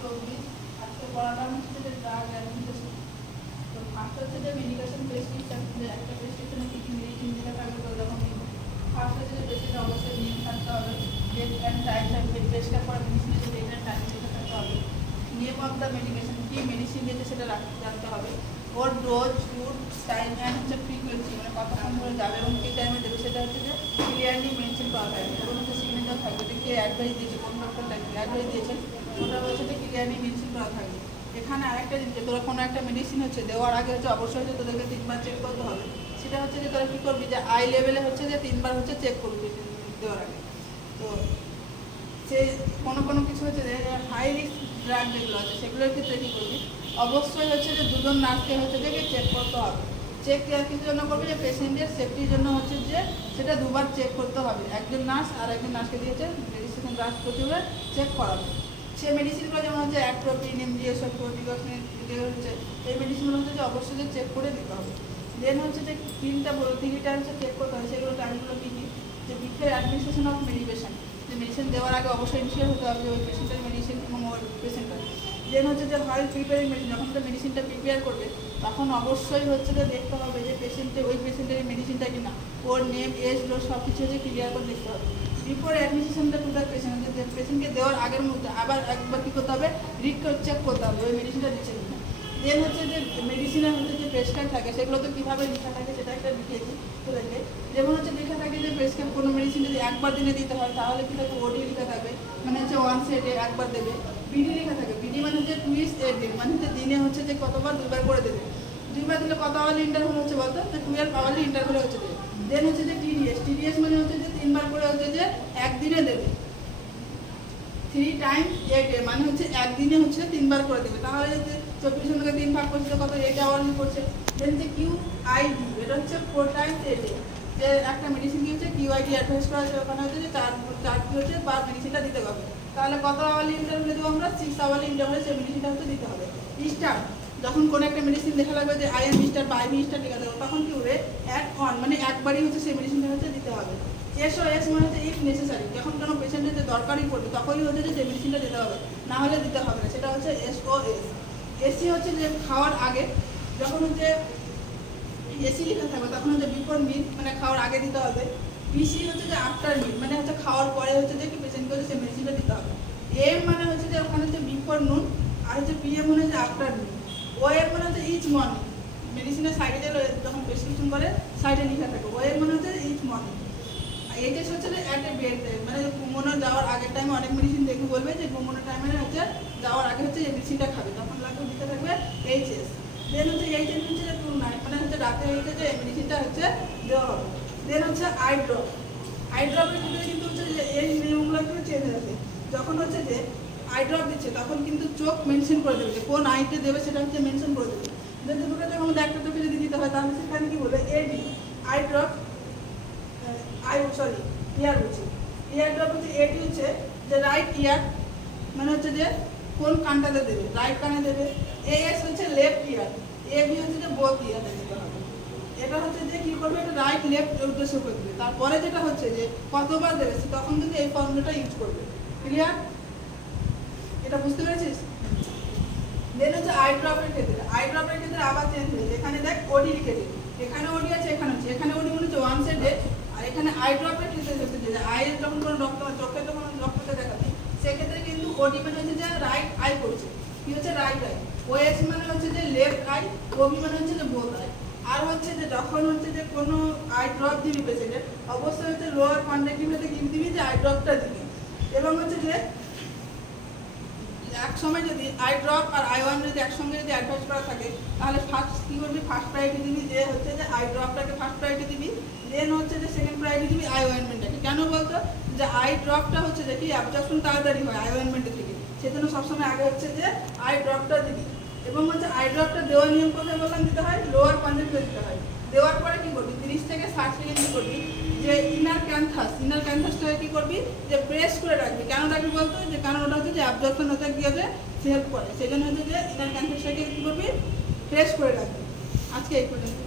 24 আজকে পড়াটা হচ্ছে যে ড্রাগ অ্যাডমিনিস্ট্রেশন। তো ফার্স্ট হচ্ছে যে মেডিকেশন প্রেসক্রিপশন, যে একটা প্রেসক্রিপশনে কী কী মেডিসিন দিতে থাকবে তো যখন ফার্স্ট হচ্ছে যে পেশেন্টের অবশ্যই নিয়ম থাকতে হবে, ডেট অ্যান্ড টাইম থাকবে, প্রেসক্রাইব করা মেডিসিনের যে ডেট অ্যান্ড টাইম সেটা থাকতে হবে, নেম অফ দ্য মেডিকেশন কী মেডিসিন দিয়েছে সেটা জানতে হবে, ওর ডোজ, রুট, টাইম অ্যান্ড হচ্ছে ফ্রিকুয়েন্সি মানে কতক্ষণ ধরে যাবে এবং কী টাইমে দেবে সেটা হচ্ছে যে ক্লিয়ারলি মেনশন করা থাকবে এবং হচ্ছে সিগনেচার থাকবে যে কে অ্যাডভাইস দিয়েছে, কোন ডক্টরটা অ্যাডভাইস দিয়েছে ওটা হচ্ছে যে ক্লিয়ারলি মেনশন করা থাকবে। এখানে আরেকটা জিনিস, তোরা কোনো একটা মেডিসিন হচ্ছে দেওয়ার আগে হচ্ছে অবশ্যই হচ্ছে তোদেরকে 3বার চেক করতে হবে। সেটা হচ্ছে যে তোরা কী করবি, যে আই লেভেলে হচ্ছে যে 3বার হচ্ছে চেক করবি দেওয়ার আগে। তো সে কোনো কিছু হচ্ছে যে হাই রিস্ক ড্রাগ যেগুলো আছে সেগুলোর ক্ষেত্রে কী করবি, অবশ্যই হচ্ছে যে দুজন নার্সকে হচ্ছে যে চেক করতে হবে। চেক কিছুর জন্য করবে, যে পেশেন্টের সেফটির জন্য হচ্ছে যে সেটা 2বার চেক করতে হবে, একজন নার্স আর একজন নার্সকে দিয়েছে মেডিসিন ড্রাগ প্রতিবার চেক করাবে। সে মেডিসিনগুলো যেমন হচ্ছে অ্যাট্রোপিন, এমডিএসও, প্রোটিকশন হচ্ছে এই মেডিসিনগুলো হচ্ছে যে অবশ্যই চেক করে দিতে হবে। দেন হচ্ছে যে 3টা হচ্ছে চেক করতে হবে, সেগুলো টাইমগুলো কী কী, যে বিফোর অ্যাডমিনিস্ট্রেশন অফ মেডিকেশন, যে মেডিসিন দেওয়ার আগে অবশ্যই ইনশিওর হতে হবে যে ওই পেশেন্টের মেডিসিন এবং ওই পেশেন্টের। দেন হচ্ছে যে হয় প্রিপেয়ারিং মেডিসিন, যখন তো মেডিসিনটা প্রিপেয়ার করবে তখন অবশ্যই হচ্ছে যে দেখতে হবে যে ওই পেশেন্টের মেডিসিনটা কিনা, ওর নেম, এজ, ডোজ সব কিছু হচ্ছে ক্লিয়ার করে দেখতে হবে। বিফোর অ্যাডমিনিস্ট্রেশনটা টু দ্য পেশেন্ট, যে পেশেন্টকে দেওয়ার আগের মধ্যে আবার একবার কী করতে হবে, চেক করতে হবে ওই মেডিসিনটা দিচ্ছে কিনা। দেন হচ্ছে যে মেডিসিনের হচ্ছে যে প্রেসক্রাইব থাকে সেগুলো তো কীভাবে লেখা থাকে সেটা একটা লিখেছি তোদেরকে। যেমন হচ্ছে লেখা থাকে যে প্রেসক্রাইব কোনো মেডিসিন যদি একবার দিনে দিতে হয় তাহলে কী থাকে, ওডি লেখা থাকবে মানে হচ্ছে ওয়ান সেটে একবার দেবে। বিডি লেখা থাকে, বিডি মানে হচ্ছে টুইস এর দিন, মানে হচ্ছে দিনে হচ্ছে যে কতবার 2বার করে দেবে। 2বার দিলে কত আওয়ারলি ইন্টারভ্যাল হচ্ছে বলতো, যে 12 আওয়ারলি ইন্টারভ্যাল হচ্ছে দেবে। দেন হচ্ছে যে টিডিএস মানে হচ্ছে যে 3বার করে হচ্ছে যে একদিনে দেবে। 3 টাইমস 8 মানে হচ্ছে একদিনে হচ্ছে 3বার করে দেবে, তাহলে যে 24 ঘন্টাকে 3 ভাগ করছে কত 8 আওয়ারলি করছে। দেন যে কিউআইডি, এটা হচ্ছে 4 টাইমস 8 যে একটা মেডিসিন কি হচ্ছে কিউআইডি অ্যাডভাইস করা হচ্ছে, ওখানে হচ্ছে যে 4 কি হচ্ছে বার মেডিসিনটা দিতে হবে। তাহলে কত আওয়ারলি ইন্টারভ্যালে দেবো আমরা, 6 আওয়ারলি ইন্টারভ্যালে সেই মেডিসিনটা হচ্ছে দিতে হবে। স্টার, যখন কোনো একটা মেডিসিন দেখা লাগবে যে আইএম স্টার বা আইভি স্টার লেখা দেবো তখন কি হবে, মানে একবারই হচ্ছে সেই মেডিসিনটা হচ্ছে দিতে হবে। এসওএস মানে হচ্ছে ইফ নেসেসারি, যখন কোনো পেশেন্টের যে দরকারই পড়বে তখনই হচ্ছে যে মেডিসিনটা দিতে হবে, না হলে দিতে হবে না, সেটা হচ্ছে এসওএস। এসি হচ্ছে যে খাওয়ার আগে, যখন হচ্ছে এসি লেখা থাকবে তখন হচ্ছে বিফোর মিল মানে খাওয়ার আগে দিতে হবে। পিসি হচ্ছে যে আফটার মিল মানে হচ্ছে খাওয়ার পরে হচ্ছে যে পেশেন্টকে হচ্ছে সেই মেডিসিনটা দিতে হবে। এম মানে হচ্ছে যে ওখানে হচ্ছে বিফোর নুন, আর হচ্ছে পিএম মানে হচ্ছে আফটার নুন। ওএম মানে হচ্ছে ইচ মর্নিং, মেডিসিনের সাইডে যখন প্রেসক্রিপশন করে সাইডে লেখা থাকে, ওএম মানে হচ্ছে ইচ মর্নিং। এইচএস হচ্ছে যে অ্যাট এ বেড টাইম, মানে ঘুমানো যাওয়ার আগের টাইমে অনেক মেডিসিন দেখে বলবে যে ঘুমানোর টাইমে হচ্ছে যাওয়ার আগে হচ্ছে এই মেডিসিনটা খাবে, তখন লাগবে দিতে থাকবে এইচএস। দেন হচ্ছে এইচএস হচ্ছে যে টু নাইট মানে হচ্ছে রাতে হচ্ছে যে এই মেডিসিনটা হচ্ছে দেওয়া হবে। দেন হচ্ছে আই ড্রপ, আই ড্রপের ক্ষেত্রে কিন্তু হচ্ছে যে এই নিয়মগুলো কিন্তু চেঞ্জ আছে। যখন হচ্ছে যে আই ড্রপ দিচ্ছে তখন কিন্তু চোখ মেনশন করে দেবে, যে কোন আইতে দেবে সেটা হচ্ছে মেনশন করে দেবে। যদি দুটো চোখ আমাদের একটা চোখে যদি দিতে হয় তাহলে সেখানে কি বলবে, এডি আই ড্রপ, ইয়ার হচ্ছে ইয়ার ড্রপ হচ্ছে। এটি হচ্ছে যে রাইট ইয়ার মানে হচ্ছে যে কোন কানটাতে দেবে, রাইট কানে দেবে। এএস হচ্ছে লেফট ইয়ার, এবি হচ্ছে যে বোথ ইয়ারে দিতে হবে। এটা হচ্ছে যে কী করবে, এটা রাইট লেফট উদ্দেশ্য করে দেবে। তারপরে যেটা হচ্ছে যে কতবার দেবে তখন কিন্তু এই ফর্মুলাটা ইউজ করবে। ক্লিয়ার, এটা বুঝতে পেরেছিস? দেন হচ্ছে আই ড্রপের ক্ষেত্রে, আই ড্রপের ক্ষেত্রে আবার চেঞ্জ হয়েছে। এখানে দেখ ওডি লিখেছে, এখানে ওডি আছে, এখানে হচ্ছে এখানে ওডি মনে হচ্ছে ওয়ান সাইডে, আর এখানে আই ড্রপের ক্ষেত্রে হচ্ছে যে আইয়ের যখন কোনো ডক্টর চোখে যখন ডক্টরকে দেখাবে সেক্ষেত্রে কিন্তু ওডি মানে হচ্ছে যে রাইট আই করছে, কি হচ্ছে রাইট আই। ওএস মানে হচ্ছে যে লেফট আই, ওবি মানে হচ্ছে যে বোথ আই। আর হচ্ছে যে যখন হচ্ছে যে কোনো আই ড্রপ দিবি পেশেন্টের অবশ্যই হচ্ছে লোয়ার কন্ডাক্টিভ হতে কি দিবি, যে আই ড্রপটা দিবি। এবং হচ্ছে যে এক সময় যদি আই ড্রপ আর আই ওয়ান যদি একসঙ্গে যদি অ্যাডভাইস করা থাকে তাহলে ফার্স্ট কী করবি, ফার্স্ট প্রায়োরিটি দিবি, যে হচ্ছে যে আই ড্রপটাকে ফার্স্ট প্রায়োরিটি দিবি। দেন হচ্ছে যে সেকেন্ড প্রায়োরিটি দিবি আই ওয়েনমেন্টটাকে। কেন বলতো, যে আই ড্রপটা হচ্ছে যে কি অ্যাবজর্পশন তাড়াতাড়ি হয় আই ওয়েনমেন্টের থেকে, সেজন্য সবসময় আগে হচ্ছে যে আই ড্রপটা দিবি। এবং হচ্ছে আই ড্রপটা দেওয়ার নিয়ম কোথায় বললাম দিতে হয়, লোয়ার কন্ডাক্টিভে দিতে হয়। দেওয়ার পরে কী করবি, 30 থেকে 60 সেকেন্ড কী করবি, যে ইনার ক্যানথাসটাকে কী করবি, যে প্রেস করে রাখবি। কেন রাখবি বলতো, যে কারণ ওটা হচ্ছে যে অ্যাবজর্পশন হতে গিয়ে হেল্প করে, সেই জন্য হচ্ছে যে ইনার ক্যানথাসটাকে কী করবি, প্রেস করে রাখবি। আজকে এই পর্যন্ত।